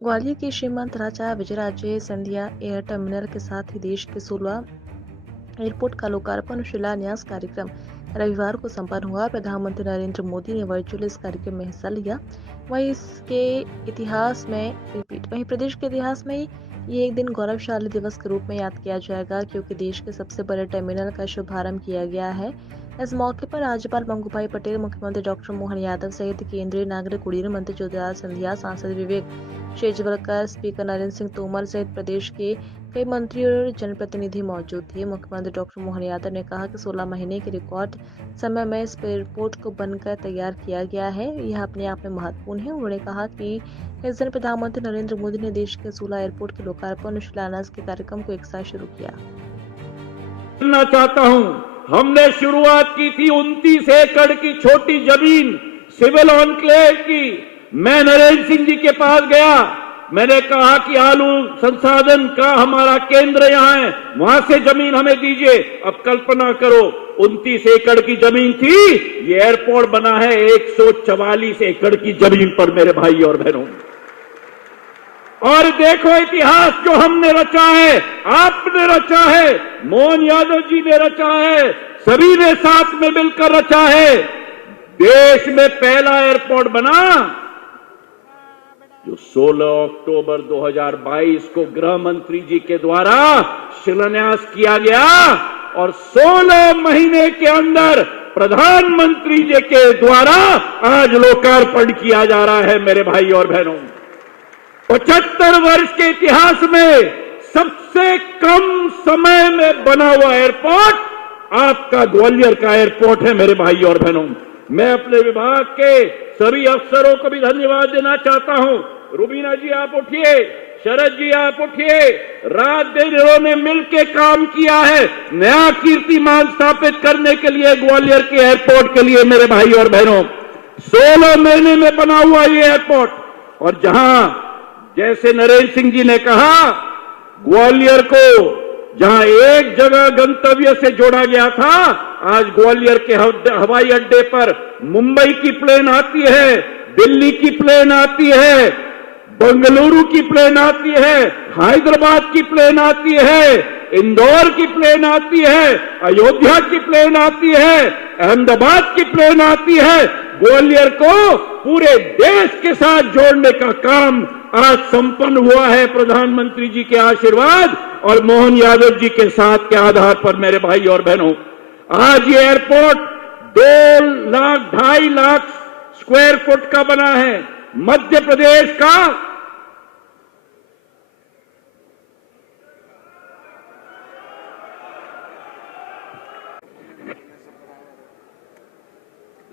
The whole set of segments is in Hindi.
ग्वालियर के श्रीमंत राजा विजयराजे सिंधिया एयर टर्मिनल के साथ ही देश के 16 एयरपोर्ट का लोकार्पण और शिलान्यास कार्यक्रम रविवार को संपन्न हुआ। प्रधानमंत्री नरेंद्र मोदी ने वर्चुअल इस कार्यक्रम में हिस्सा लिया। वहीं प्रदेश के इतिहास में ये एक दिन गौरवशाली दिवस के रूप में याद किया जाएगा, क्योंकि देश के सबसे बड़े टर्मिनल का शुभारंभ किया गया है। इस मौके पर राज्यपाल मंगूभाई पटेल, मुख्यमंत्री डॉक्टर मोहन यादव सहित केंद्रीय नागरिक उड्डयन मंत्री ज्योतिरादित्य सिंधिया, सांसद विवेक शेजवलकर, स्पीकर नरेंद्र सिंह तोमर सहित प्रदेश के कई मंत्री और जनप्रतिनिधि मौजूद थे। मुख्यमंत्री डॉक्टर मोहन यादव ने कहा कि 16 महीने के रिकॉर्ड समय में इस एयरपोर्ट को बनकर तैयार किया गया है। यह अपने आप में महत्वपूर्ण है। उन्होंने कहा कि इस दिन प्रधानमंत्री नरेंद्र मोदी ने देश के 16 एयरपोर्ट के लोकार्पण और शिलान्यास के कार्यक्रम को एक साथ शुरू किया। चाहता हूं, हमने शुरुआत की थी 29 एकड़ की छोटी जमीन सिविल एन्क्लेव की। मैं नरेंद्र सिंह जी के पास गया, मैंने कहा कि आलू संसाधन का हमारा केंद्र यहां है, वहां से जमीन हमें दीजिए। अब कल्पना करो, 29 एकड़ की जमीन थी, ये एयरपोर्ट बना है 144 एकड़ की जमीन पर मेरे भाई और बहनों। और देखो इतिहास जो हमने रचा है, आपने रचा है, मोहन यादव जी ने रचा है, सभी ने साथ में मिलकर रचा है। देश में पहला एयरपोर्ट बना जो 16 अक्टूबर 2022 को गृह मंत्री जी के द्वारा शिलान्यास किया गया और 16 महीने के अंदर प्रधानमंत्री जी के द्वारा आज लोकार्पण किया जा रहा है। मेरे भाई और बहनों, 75 वर्ष के इतिहास में सबसे कम समय में बना हुआ एयरपोर्ट आपका ग्वालियर का एयरपोर्ट है। मेरे भाई और बहनों, मैं अपने विभाग के सभी अफसरों को भी धन्यवाद देना चाहता हूं। रुबीना जी आप उठिए, शरद जी आप उठिए, रात दिन इन्होंने मिलकर काम किया है नया कीर्तिमान स्थापित करने के लिए ग्वालियर के एयरपोर्ट के लिए। मेरे भाई और बहनों, 16 महीने में बना हुआ ये एयरपोर्ट, और जहां जैसे नरेंद्र सिंह जी ने कहा, ग्वालियर को जहां एक जगह गंतव्य से जोड़ा गया था, आज ग्वालियर के हवाई अड्डे पर मुंबई की प्लेन आती है, दिल्ली की प्लेन आती है, बेंगलुरु की प्लेन आती है, हैदराबाद की प्लेन आती है, इंदौर की प्लेन आती है, अयोध्या की प्लेन आती है, अहमदाबाद की प्लेन आती है। ग्वालियर को पूरे देश के साथ जोड़ने का काम आज संपन्न हुआ है प्रधानमंत्री जी के आशीर्वाद और मोहन यादव जी के साथ के आधार पर। मेरे भाई और बहनों, आज ये एयरपोर्ट 2.5 लाख स्क्वायर फुट का बना है। मध्य प्रदेश का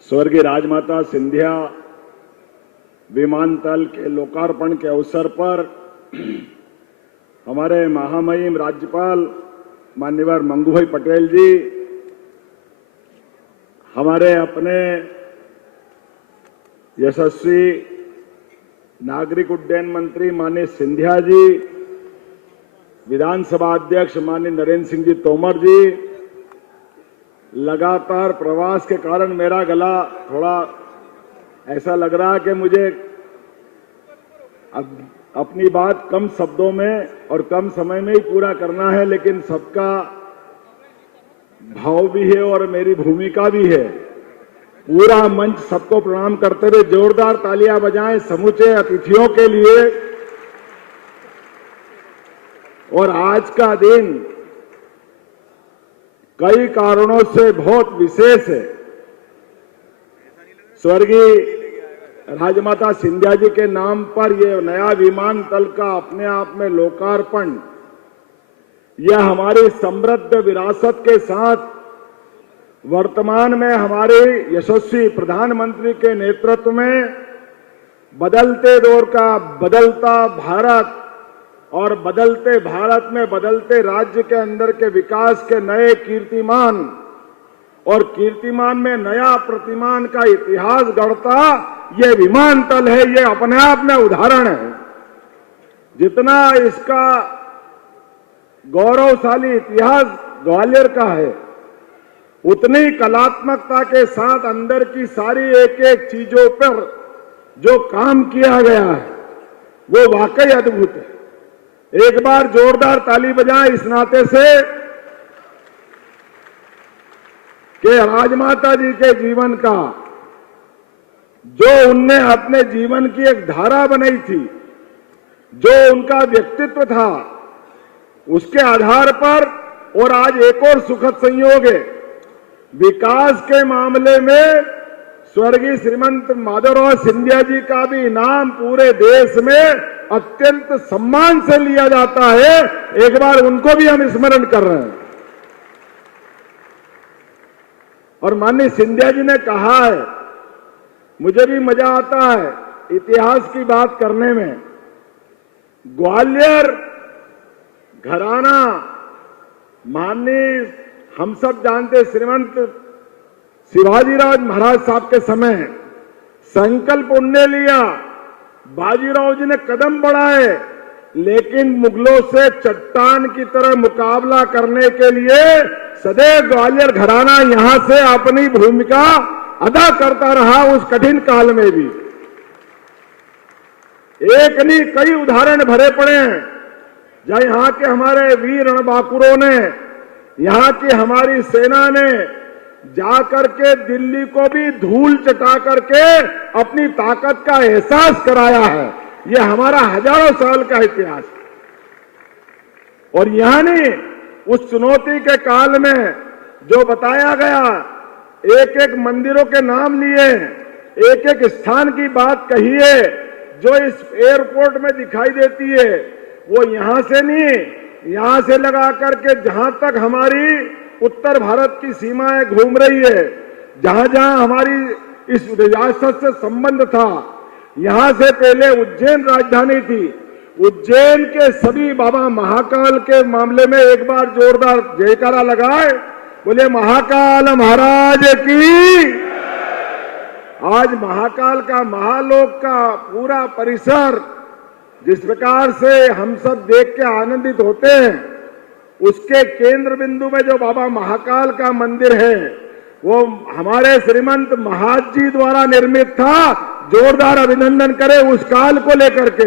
स्वर्गीय राजमाता सिंधिया विमानतल के लोकार्पण के अवसर पर हमारे महामहिम राज्यपाल माननीय मंगूभाई पटेल जी, हमारे अपने यशस्वी नागरिक उड्डयन मंत्री माननीय सिंधिया जी, विधानसभा अध्यक्ष माननीय नरेंद्र सिंह जी तोमर जी, लगातार प्रवास के कारण मेरा गला थोड़ा ऐसा लग रहा है कि मुझे अपनी बात कम शब्दों में और कम समय में ही पूरा करना है, लेकिन सबका भाव भी है और मेरी भूमिका भी है। पूरा मंच सबको प्रणाम करते हुए जोरदार तालियां बजाएं समूचे अतिथियों के लिए। और आज का दिन कई कारणों से बहुत विशेष है। स्वर्गीय राजमाता सिंधिया जी के नाम पर यह नया विमानतल का अपने आप में लोकार्पण, यह हमारी समृद्ध विरासत के साथ वर्तमान में हमारे यशस्वी प्रधानमंत्री के नेतृत्व में बदलते दौर का बदलता भारत और बदलते भारत में बदलते राज्य के अंदर के विकास के नए कीर्तिमान और कीर्तिमान में नया प्रतिमान का इतिहास गढ़ता ये विमानतल है। ये अपने आप में उदाहरण है। जितना इसका गौरवशाली इतिहास ग्वालियर का है, उतनी कलात्मकता के साथ अंदर की सारी एक एक चीजों पर जो काम किया गया है, वो वाकई अद्भुत है। एक बार जोरदार ताली बजाएं इस नाते से कि राजमाता जी के जीवन का जो उनने अपने जीवन की एक धारा बनाई थी, जो उनका व्यक्तित्व था, उसके आधार पर, और आज एक और सुखद संयोग है, विकास के मामले में स्वर्गीय श्रीमंत माधवराव सिंधिया जी का भी इनाम पूरे देश में अत्यंत सम्मान से लिया जाता है। एक बार उनको भी हम स्मरण कर रहे हैं। और माननीय सिंधिया जी ने कहा है, मुझे भी मजा आता है इतिहास की बात करने में, ग्वालियर घराना माननीय हम सब जानते श्रीमंत शिवाजीराव महाराज साहब के समय संकल्प उनने लिया, बाजीराव जी ने कदम बढ़ाए, लेकिन मुगलों से चट्टान की तरह मुकाबला करने के लिए सदैव ग्वालियर घराना यहां से अपनी भूमिका अदा करता रहा। उस कठिन काल में भी एक नहीं कई उदाहरण भरे पड़े हैं, जहां यहां के हमारे वीर रणबांकुरों ने, यहां की हमारी सेना ने जाकर के दिल्ली को भी धूल चटा करके अपनी ताकत का एहसास कराया है। यह हमारा हजारों साल का इतिहास है। और यहां नहीं, उस चुनौती के काल में जो बताया गया, एक एक मंदिरों के नाम लिए, एक एक स्थान की बात कही है, जो इस एयरपोर्ट में दिखाई देती है, वो यहां से नहीं, यहां से लगा करके जहां तक हमारी उत्तर भारत की सीमाएं घूम रही है, जहां जहां हमारी इस रियासत से संबंध था, यहां से पहले उज्जैन राजधानी थी, उज्जैन के सभी बाबा महाकाल के मामले में एक बार जोरदार जयकारा लगाए, बोले महाकाल महाराज की। आज महाकाल का, महालोक का पूरा परिसर जिस प्रकार से हम सब देख के आनंदित होते हैं, उसके केंद्र बिंदु में जो बाबा महाकाल का मंदिर है, वो हमारे श्रीमंत महाराज जी द्वारा निर्मित था। जोरदार अभिनंदन करें उस काल को लेकर के।